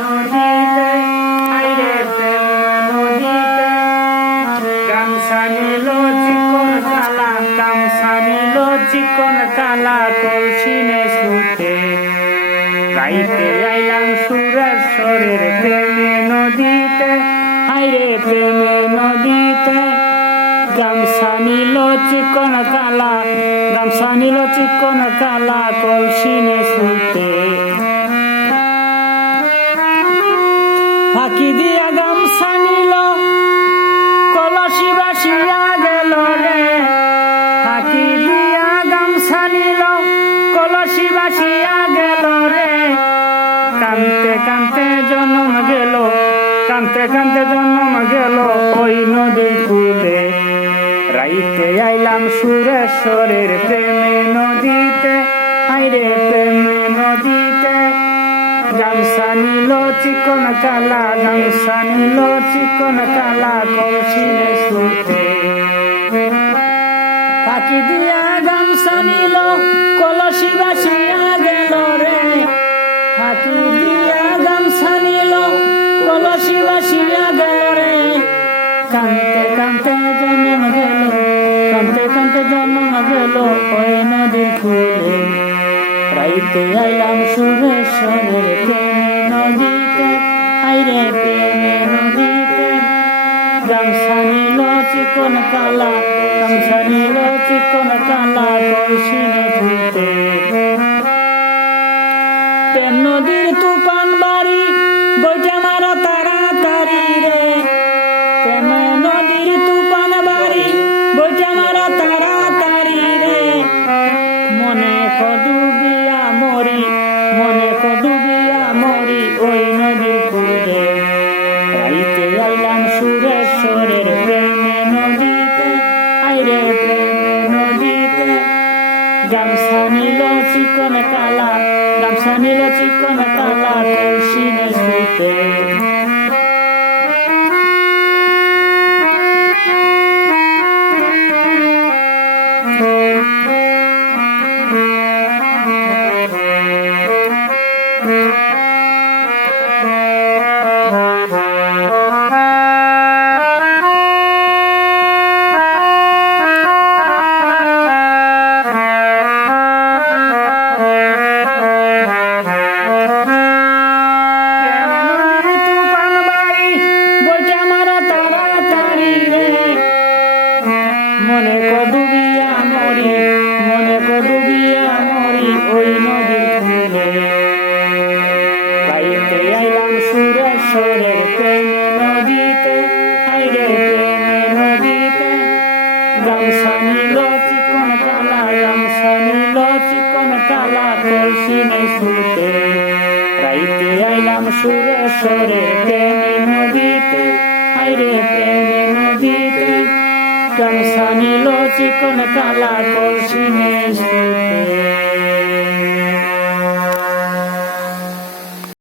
নদীতে আইরে প্রেম নদীতে গামছা নিল চিকন কালা গামছা নিল চিকন কালা কলসিনে সুতে রাইতে আইলাম সুরেশ্বরের প্রেমে নদীতে আইরে প্রেমে নদীতে গামছা নিল চিকন কালা গামছা নিল চিকন কালা কলসিনে সুতে ফাঁকি দিয়া গামছা নিল কলসি বাসিয়া গেল রে ফাঁকি দিয়া গামছা নিল কলসি বাসিয়া গেল রে কানতে কানতে জন্ম গেল কানতে কানতে জন্ম গেল ওই নদীর কূলে রাইতে আইলাম সুরেশ্বরের প্রেমে নদীতে আইরে প্রেমে নদীতে গামছা নিল চিকন কালা গামছা নিল চিকন কালা কলসিনে সুতে ফাঁকি দিয়া গামছা নিল কলসি বাসিয়া গেল রে ফাঁকি দিয়া গামছা নিল কলসি বাসিয়া গেল রে কানতে কানতে জন্ম গেল কানতে কানতে জন্ম গেল ওই নদীর কূলে রাইতে আইলাম সুরেশ্বরের প্রেমে নদীতে আইরে প্রেমে নদীতে গামছা নিল চিকন কালা গামছা নিল চিকন কালা কলসিনে ধুতে প্রেম নদীর তুফান বাড়ি বইটা মারা তাড়াতাড়ি রে প্রেম নদীর তুফান বাড়ি বইটা মারা তাড়াতাড়ি রে মনে কডুবিয়া মরি মনে কডুবিয়া মরি ওই নদীর কূলে রাইতে আইলাম সুরেশ্বরের প্রেমে নদীতে আইরে প্রেমে নদীতে গামছা নিল চিকন কালা গামছা নিল চিকন কালা কলসিনে সুতে মনে কডুবিয়া মরি মনে কডুবিয়া মরি ওই নদীর কূলে রাইতে আইলাম সুরেশ্বরের প্রেমে নদীতে আইরে প্রেমে নদীতে গামছা নিল চিকন কালা গামছা নিল চিকন কালা কলসিনে সুতে রাইতে আইলাম সুরেশ্বরের প্রেমে নদীতে আইরে প্রেমে নদীতে গামছা নিল চিকন কালা কলসিনে সুতে